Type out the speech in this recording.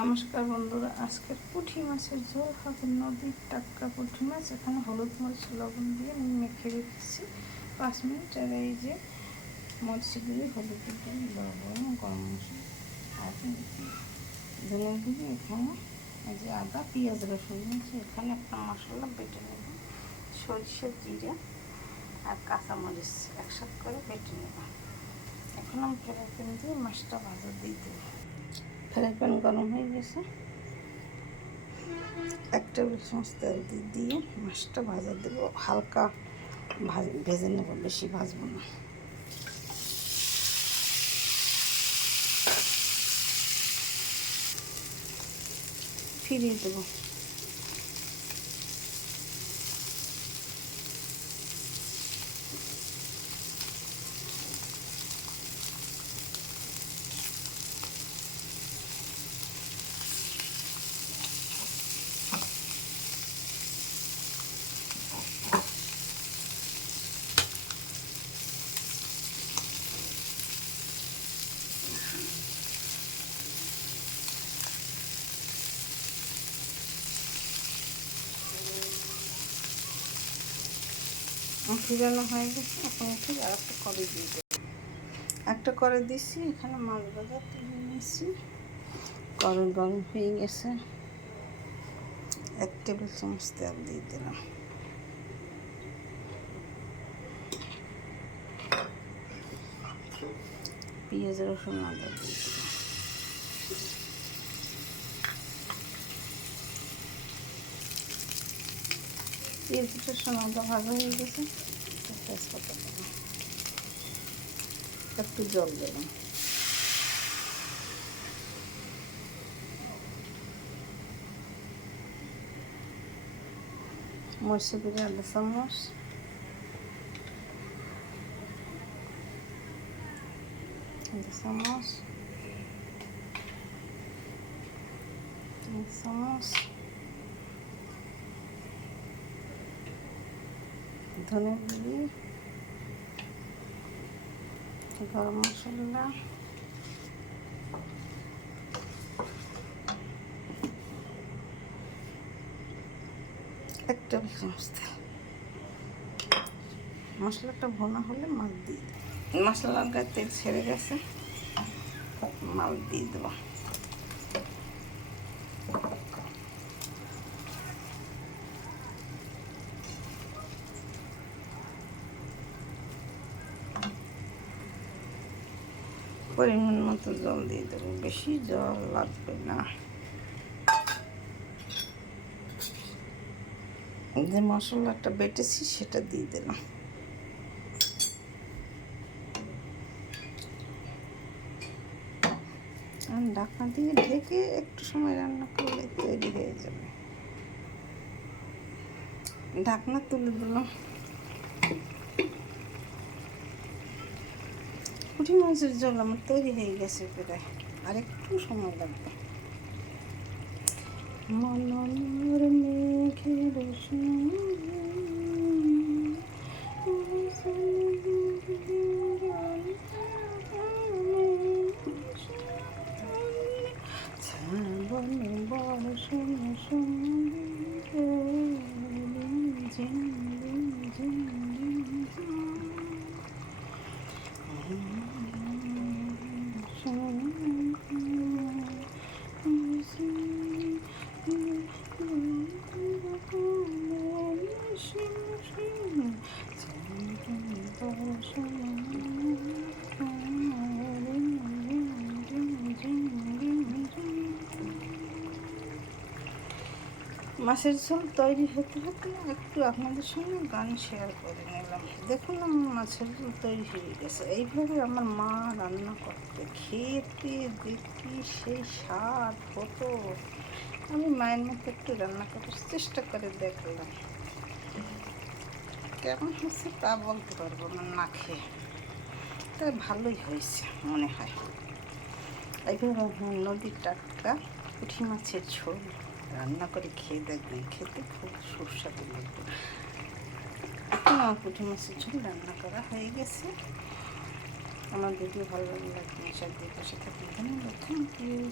নমস্কার বন্ধুরা, আজকের পুঁটি মাছের ঝোল হবে। নদীর টাটকা পুঁটি মাছ এখানে হলুদ মরিচ লবণ দিয়ে মেখে রেখেছি 5 মিনিট। আর এই যে মরিচগুলি, হলুদ দিয়ে লবণ, গরম মশলা আর ধনে দিয়ে এখানে এই যে আদা পেঁয়াজ রসুন নিয়েছি। এখানে একটা মশলা বেটে নেব, সরিষা জিরে আর কাঁচামরিচ একসাথে করে বেটে নেব। এখন আমি ফ্রাই প্যান দিয়ে মাছটা ভাজা দিয়ে দেবো। ফ্রাই প্যান গরম হয়ে গেছে, 1 টেবিল চামচ তেল দিয়ে মাছটা ভাজা দেবো। হালকা ভেজে নেব, বেশি ভাজবো না। ফিরিয়ে দেবো। ফিরানো হয়ে গেছে। এখন একটু আর একটা কড়াই দিয়ে দেবো। একটা কড়াই দিচ্ছি, এখানে মাছ ভাজা তুলে নিয়েছি। কড়াই গরম হয়ে গেছে, 1 টেবিল চামচ তেল দিয়ে দিলাম। পেঁয়াজ রসুন আদা দিয়ে দিলাম। পেঁয়াজ রসুন আদা ভাজা হয়ে গেছে, তেজপাতা দিলাম, একটু জল দিলাম। মরিচের গুঁড়ো 1/2 চামচ, ধনে গুঁড়ি, গরম মশলা, এক টেবিল চামচ তেল। মশলাটা ভোনা হলে মাছ দিয়ে দেবো। মশলার গায়ে তেল ছেড়ে গেছে, মাছ দিয়ে দেবো। পরিমাণ মতো জল দিয়ে দেবো, বেশি জল লাগবে না। যে মশলাটা বেটেছি সেটা দিয়ে দিলাম। ঢাকনা দিয়ে ঢেকে একটু সময় রান্না করলে তৈরি হয়ে যাবে। ঢাকনা তুলে দিলাম। পুঁটি মাছের ঝোল আমার তৈরি হয়ে গেছে প্রায়, আর একটু সময় লাগবে। মনোর মেঘের মাছের ঝোল তৈরি হতে হতে একটু আপনাদের সঙ্গে গান শেয়ার করে নিলাম। দেখুন আমার মাছের ঝোল তৈরি হয়ে গেছে। এইভাবে আমার মা রান্না করতে, খেতে দেখি সেই স্বাদ হতো। আমি মায়ের মতো একটু রান্না করার চেষ্টা করে দেখলাম, কেমন হচ্ছে তা বলতে পারবো না না খেয়ে, তাই ভালোই হয়েছে মনে হয়। এইভাবে নদীর টাটকা পুঁটি মাছের ঝোল রান্না করে খেয়ে দেখবেন, খেতে খুব সুস্বাদু লাগবে। এখন আমার পুঁটি মাছের ঝোল রান্না করা হয়ে গেছে। আমার ভিডিও ভালো লাগলে লাইক দিয়ে পাশে থাকবেন। ধন্যবাদ, থ্যাংক ইউ।